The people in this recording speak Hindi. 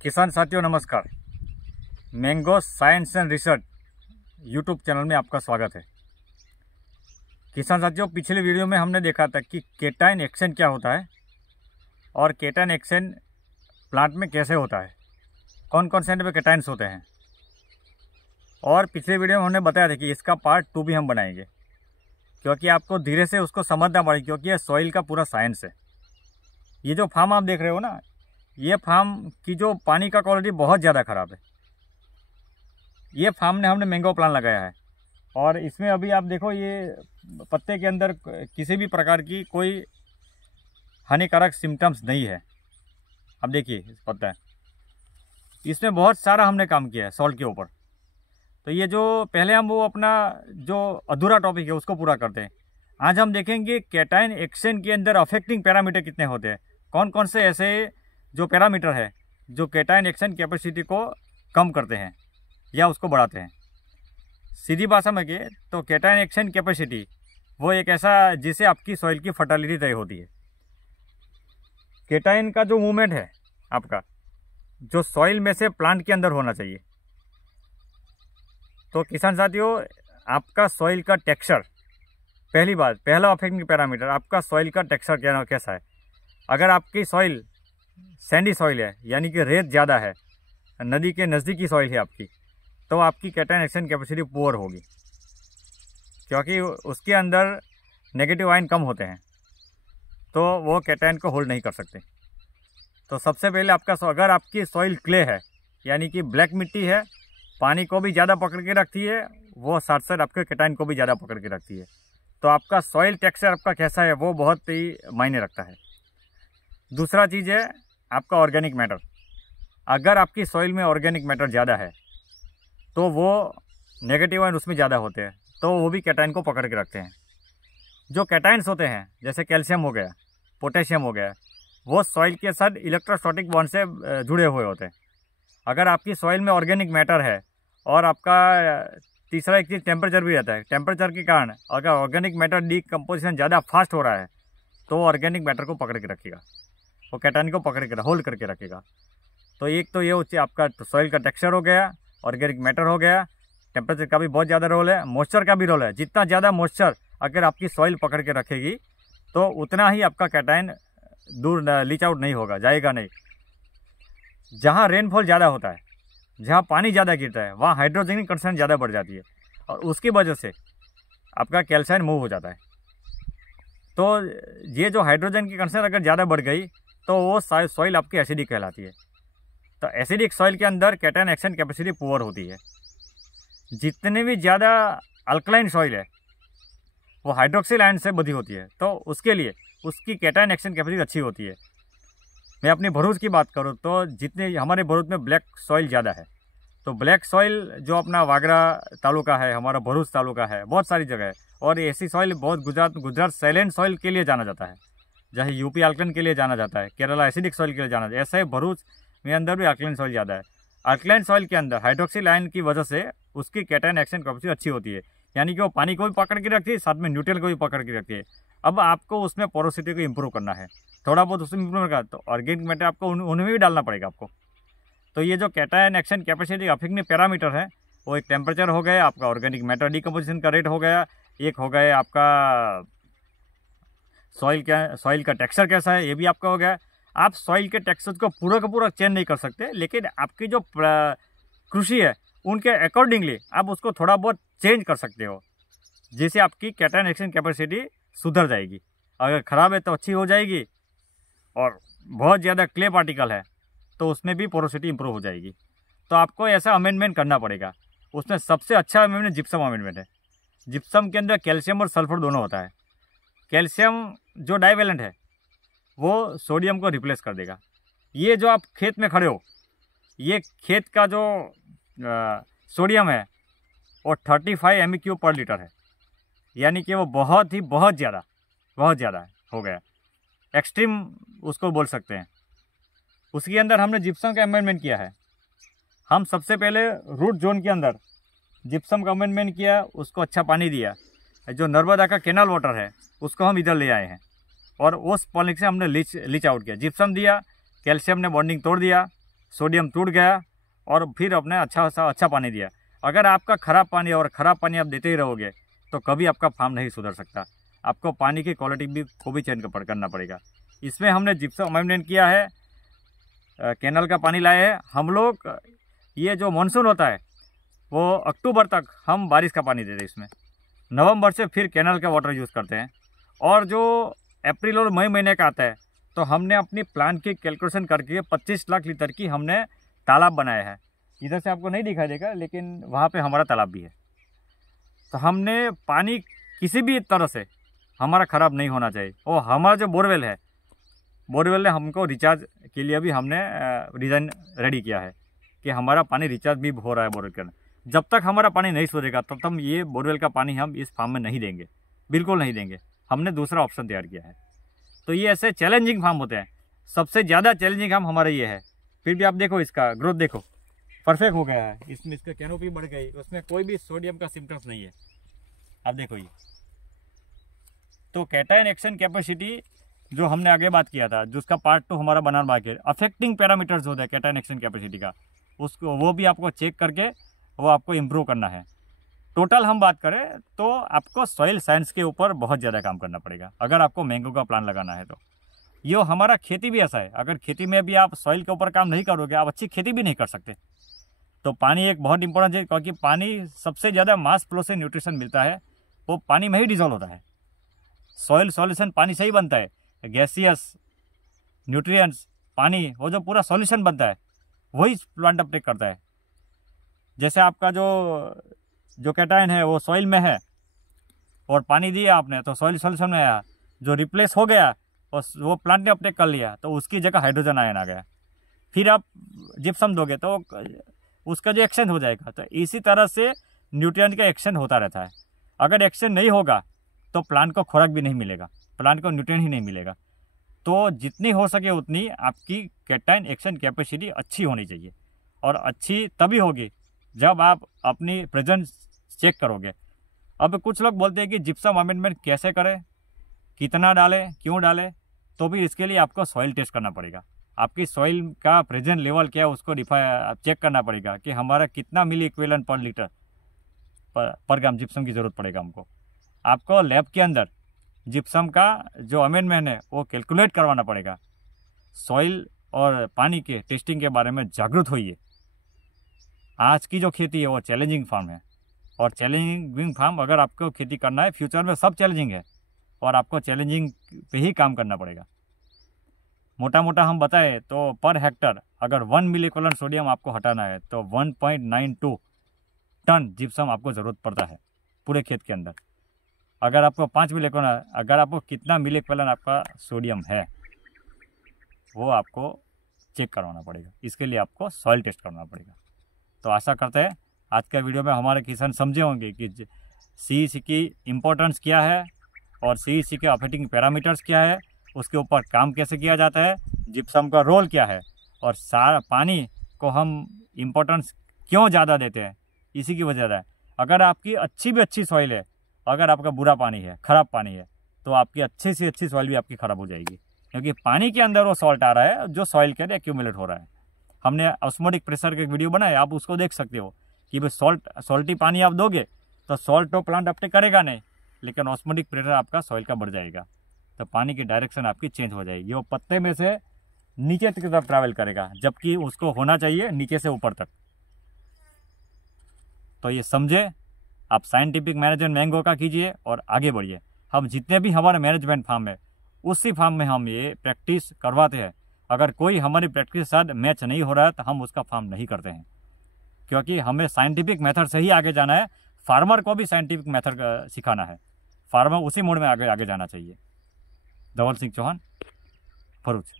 किसान साथियों नमस्कार। Mango science and research YouTube channel में आपका स्वागत है। किसान साथियों, पिछले वीडियो में हमने देखा था कि केटाइन एक्शन क्या होता है और केटाइन एक्शन प्लांट में कैसे होता है, कौन कौन से पे केटाइन्स होते हैं। और पिछले वीडियो में हमने बताया था कि इसका पार्ट 2 भी हम बनाएंगे, क्योंकि आपको धीरे से उसको समझना पड़ेगा, क्योंकि ये सॉइल का पूरा साइंस है। ये जो फार्म आप देख रहे हो ना, ये फार्म की जो पानी का क्वालिटी बहुत ज़्यादा ख़राब है। ये फार्म ने हमने मैंगो प्लांट लगाया है और इसमें अभी आप देखो, ये पत्ते के अंदर किसी भी प्रकार की कोई हानिकारक सिम्टम्स नहीं है। अब देखिए इस पत्ता है, इसमें बहुत सारा हमने काम किया है सॉल्ट के ऊपर। तो ये जो पहले हम वो अपना जो अधूरा टॉपिक है उसको पूरा करते हैं। आज हम देखेंगे केटाइन एक्शन के अंदर अफेक्टिंग पैरामीटर कितने होते हैं, कौन कौन से ऐसे जो पैरामीटर है जो केटाइन एक्शन कैपेसिटी को कम करते हैं या उसको बढ़ाते हैं। सीधी भाषा में कहें तो केटाइन एक्शन कैपेसिटी वो एक ऐसा जिसे आपकी सॉइल की फर्टिलिटी तय होती है। केटाइन का जो मूवमेंट है आपका, जो सॉइल में से प्लांट के अंदर होना चाहिए। तो किसान साथियों, आपका सॉइल का टेक्सचर, पहली बात, पहला अफेक्टिंग पैरामीटर आपका सॉइल का टेक्सचर कैसा है। अगर आपकी सॉइल सैंडी सॉइल है, यानी कि रेत ज़्यादा है, नदी के नज़दीकी सॉइल है आपकी, तो आपकी केटाइन एक्शन कैपेसिटी पुअर होगी, क्योंकि उसके अंदर नेगेटिव आयन कम होते हैं, तो वो केटाइन को होल्ड नहीं कर सकते। तो सबसे पहले आपका, अगर आपकी सॉइल क्ले है, यानी कि ब्लैक मिट्टी है, पानी को भी ज़्यादा पकड़ के रखती है, वो साथ साथ आपके केटाइन को भी ज़्यादा पकड़ के रखती है, तो आपका सॉइल टेक्सचर आपका कैसा है वो बहुत ही मायने रखता है। दूसरा चीज़ है आपका ऑर्गेनिक मैटर। अगर आपकी सॉइल में ऑर्गेनिक मैटर ज़्यादा है तो वो नेगेटिव आयन उसमें ज़्यादा होते हैं, तो वो भी केटाइन को पकड़ के रखते हैं। जो केटाइन्स होते हैं जैसे कैल्शियम हो गया, पोटेशियम हो गया, वो सॉइल के साथ इलेक्ट्रोस्टैटिक बॉन्ड से जुड़े हुए होते हैं। अगर आपकी सॉइल में ऑर्गेनिक मैटर है और आपका तीसरा एक चीज़ टेम्परेचर भी रहता है, टेम्परेचर के कारण अगर ऑर्गेनिक मैटर डिकम्पोजिशन ज़्यादा फास्ट हो रहा है तो ऑर्गेनिक मैटर को पकड़ के रखेगा, वो केटाइन को पकड़ के होल्ड करके रखेगा। तो एक तो ये होती है आपका सॉइल का टेक्सचर हो गया, ऑर्गेनिक मैटर हो गया, टेम्परेचर का भी बहुत ज़्यादा रोल है, मॉइस्चर का भी रोल है। जितना ज़्यादा मॉइस्चर अगर आपकी सॉइल पकड़ के रखेगी तो उतना ही आपका केटाइन दूर लीच आउट नहीं होगा, जाएगा नहीं। जहाँ रेनफॉल ज़्यादा होता है, जहाँ पानी ज़्यादा गिरता है, वहाँ हाइड्रोजन की कंसंट्रेशन ज़्यादा बढ़ जाती है और उसकी वजह से आपका कैल्शियम मूव हो जाता है। तो ये जो हाइड्रोजन की कंसंट्रेशन अगर ज़्यादा बढ़ गई तो वो सॉइल आपकी एसिडिक कहलाती है। तो एसिडिक सॉइल के अंदर केटाइन एक्शन कैपेसिटी पुअर होती है। जितने भी ज़्यादा अल्कलाइन सॉइल है वो हाइड्रोक्सिल आयन से बधी होती है, तो उसके लिए उसकी केटाइन एक्शन कैपेसिटी अच्छी होती है। मैं अपनी भरूच की बात करूँ तो जितने हमारे भरूच में ब्लैक सॉइल ज़्यादा है, तो ब्लैक सॉइल जो अपना वागरा तालुका है, हमारा भरूच तालुका है, बहुत सारी जगह है। और ऐसी सॉइल बहुत गुजरात सैलेंट सॉइल के लिए जाना जाता है, जैसे यूपी अल्कलाइन के लिए जाना जाता है, केरला एसिडिक सॉइल के लिए जाना जाता है। ऐसा ही भरूच में अंदर भी अल्कलाइन सॉइल ज़्यादा है। अल्कलाइन सॉइल के अंदर हाइड्रोक्सिल आयन की वजह से उसकी केटाइन एक्शन कैपेसिटी अच्छी होती है, यानी कि वो पानी को भी पकड़ के रखती है, साथ में न्यूट्रल को भी पकड़ के रखती है। अब आपको उसमें पोरोसिटी को इम्प्रूव करना है, थोड़ा बहुत उसमें इम्प्रूव करना, तो ऑर्गेनिक मैटर आपको उनमें भी डालना पड़ेगा आपको। तो ये जो cation action capacity affecting parameter है वो एक टेम्परेचर हो गया, आपका ऑर्गेनिक मैटर डिकम्पोजिशन का रेट हो गया, एक हो गया आपका सॉइल का टेक्सचर कैसा है, ये भी आपका हो गया। आप सॉइल के टेक्सचर को पूरा का पूरा चेंज नहीं कर सकते, लेकिन आपकी जो कृषि है उनके अकॉर्डिंगली आप उसको थोड़ा बहुत चेंज कर सकते हो, जिससे आपकी केटाइन एक्शन कैपेसिटी सुधर जाएगी। अगर ख़राब है तो अच्छी हो जाएगी, और बहुत ज़्यादा क्ले पार्टिकल है तो उसमें भी पोरोसिटी इंप्रूव हो जाएगी। तो आपको ऐसा अमेंडमेंट करना पड़ेगा। उसमें सबसे अच्छा अमेंडमेंट जिप्सम अमेंडमेंट है। जिप्सम के अंदर कैल्शियम और सल्फर दोनों होता है। कैल्शियम जो डाइवेलेंट है वो सोडियम को रिप्लेस कर देगा। ये जो आप खेत में खड़े हो, ये खेत का जो सोडियम है वो 35 MEQ पर लीटर है, यानी कि वो बहुत ज़्यादा हो गया, एक्सट्रीम उसको बोल सकते हैं। उसके अंदर हमने जिप्सम का अमेंडमेंट किया है। हम सबसे पहले रूट जोन के अंदर जिप्सम का अमेंडमेंट किया, उसको अच्छा पानी दिया। जो नर्मदा का कैनाल वाटर है उसको हम इधर ले आए हैं और उस पॉलिंग से हमने लीच आउट किया। जिप्सम दिया, कैल्शियम ने बॉन्डिंग तोड़ दिया, सोडियम टूट गया और फिर अपने अच्छा पानी दिया। अगर आपका ख़राब पानी और ख़राब पानी आप देते ही रहोगे तो कभी आपका फार्म नहीं सुधर सकता। आपको पानी की क्वालिटी को भी चेंज करना पड़ेगा। इसमें हमने जिप्सम अमेंडमेंट किया है, कैनल का पानी लाए हैं हम लोग। ये जो मानसून होता है वो अक्टूबर तक हम बारिश का पानी देते हैं इसमें, नवंबर से फिर कैनल का वाटर यूज़ करते हैं। और जो अप्रैल और मई महीने का आता है तो हमने अपनी प्लांट की कैलकुलेशन करके 25 लाख लीटर की हमने तालाब बनाया है। इधर से आपको नहीं दिखाई देगा लेकिन वहाँ पे हमारा तालाब भी है। तो हमने पानी किसी भी तरह से हमारा ख़राब नहीं होना चाहिए। और हमारा जो बोरवेल है, बोरवेल ने हमको रिचार्ज के लिए भी हमने डिज़ाइन रेडी किया है कि हमारा पानी रिचार्ज भी हो रहा है बोरवेल के अंदर। जब तक हमारा पानी नहीं सुधरेगा तब तक ये बोरवेल का पानी हम इस फार्म में नहीं देंगे, बिल्कुल नहीं देंगे। हमने दूसरा ऑप्शन तैयार किया है। तो ये ऐसे चैलेंजिंग फार्म होते हैं। सबसे ज़्यादा चैलेंजिंग फार्म हमारा ये है। फिर भी आप देखो इसका ग्रोथ देखो, परफेक्ट हो गया है। इसमें इसका कैनोपी बढ़ गई, उसमें कोई भी सोडियम का सिम्टम्स नहीं है। आप देखो ये तो कैटायन एक्शन कैपेसिटी जो हमने आगे बात किया था, जिसका पार्ट 2 हमारा बनाना बाकी है। अफेक्टिंग पैरामीटर्स होता है कैटायन एक्शन कैपेसिटी का, उसको वो भी आपको चेक करके वो आपको इम्प्रूव करना है। टोटल हम बात करें तो आपको सॉइल साइंस के ऊपर बहुत ज़्यादा काम करना पड़ेगा अगर आपको मैंगो का प्लांट लगाना है। तो ये हमारा खेती भी ऐसा है, अगर खेती में भी आप सॉइल के ऊपर काम नहीं करोगे आप अच्छी खेती भी नहीं कर सकते। तो पानी एक बहुत इंपॉर्टेंट है, क्योंकि पानी सबसे ज़्यादा मास फ्लो से न्यूट्रिशन मिलता है, वो पानी में ही डिजोल्व होता है। सॉइल सॉल्यूशन पानी से ही बनता है, गैसियस न्यूट्रिएंट्स पानी, वो जो पूरा सॉल्यूशन बनता है वही प्लांट अपटेक करता है। जैसे आपका जो कैटायन है वो सॉइल में है और पानी दिया आपने तो सॉइल सॉल्यूशन में आया, जो रिप्लेस हो गया और वो प्लांट ने अपटेक कर लिया तो उसकी जगह हाइड्रोजन आयन आ गया। फिर आप जिप्सम दोगे तो उसका जो एक्सचेंज हो जाएगा। तो इसी तरह से न्यूट्रिएंट का एक्सचेंज होता रहता है। अगर एक्सचेंज नहीं होगा तो प्लांट को खुराक भी नहीं मिलेगा, प्लांट को न्यूट्रिएंट ही नहीं मिलेगा। तो जितनी हो सके उतनी आपकी कैटायन एक्शन कैपेसिटी अच्छी होनी चाहिए, और अच्छी तभी होगी जब आप अपनी प्रेजेंस चेक करोगे। अब कुछ लोग बोलते हैं कि जिप्सम अमेंडमेंट कैसे करें, कितना डालें, क्यों डालें, तो भी इसके लिए आपको सॉइल टेस्ट करना पड़ेगा। आपकी सॉइल का प्रेजेंट लेवल क्या है उसको चेक करना पड़ेगा कि हमारा कितना मिली इक्विवेलेंट पर लीटर पर ग्राम जिप्सम की ज़रूरत पड़ेगा हमको। आपको लैब के अंदर जिप्सम का जो अमेंडमेंट है वो कैलकुलेट करवाना पड़ेगा। सॉइल और पानी के टेस्टिंग के बारे में जागरूक होइए। आज की जो खेती है वो चैलेंजिंग फार्म है, और चैलेंजिंग फार्म अगर आपको खेती करना है, फ्यूचर में सब चैलेंजिंग है और आपको चैलेंजिंग पे ही काम करना पड़ेगा। मोटा मोटा हम बताएं तो पर हेक्टर अगर 1 मिलीकोलन सोडियम आपको हटाना है तो 1.92 टन जिप्सम आपको ज़रूरत पड़ता है पूरे खेत के अंदर। अगर आपको 5 मिलीकोलन, अगर आपको कितना मिलीकोलन आपका सोडियम है वो आपको चेक करवाना पड़ेगा। इसके लिए आपको सॉइल टेस्ट करना पड़ेगा। तो आशा करते हैं आज के वीडियो में हमारे किसान समझे होंगे कि CEC की इम्पोर्टेंस क्या है और CEC के अफेक्टिंग पैरामीटर्स क्या है, उसके ऊपर काम कैसे किया जाता है, जिप्सम का रोल क्या है, और सारा पानी को हम इम्पोर्टेंस क्यों ज़्यादा देते हैं, इसी की वजह है। अगर आपकी अच्छी भी अच्छी सॉइल है, अगर आपका बुरा पानी है, ख़राब पानी है, तो आपकी अच्छी से अच्छी सॉइल भी आपकी ख़राब हो जाएगी, क्योंकि पानी के अंदर वो सॉल्ट आ रहा है जो सॉइल के अंदर एक्यूमुलेट हो रहा है। हमने ऑस्मोटिक प्रेशर का एक वीडियो बनाया, आप उसको देख सकते हो कि भाई सॉल्टी पानी आप दोगे तो सॉल्ट तो प्लांट अपटेक करेगा नहीं, लेकिन ऑस्मोटिक प्रेशर आपका सॉइल का बढ़ जाएगा, तो पानी की डायरेक्शन आपकी चेंज हो जाएगी। वो पत्ते में से नीचे की तरफ ट्रैवल करेगा, जबकि उसको होना चाहिए नीचे से ऊपर तक। तो ये समझे, आप साइंटिफिक मैनेजमेंट मैंगो का कीजिए और आगे बढ़िए। हम जितने भी हमारे मैनेजमेंट फार्म है उसी फार्म में हम ये प्रैक्टिस करवाते हैं। अगर कोई हमारी प्रैक्टिस के साथ मैच नहीं हो रहा है तो हम उसका फार्म नहीं करते हैं, क्योंकि हमें साइंटिफिक मेथड से ही आगे जाना है। फार्मर को भी साइंटिफिक मेथड सिखाना है, फार्मर उसी मोड में आगे जाना चाहिए। धवल सिंह चौहान, भरूच।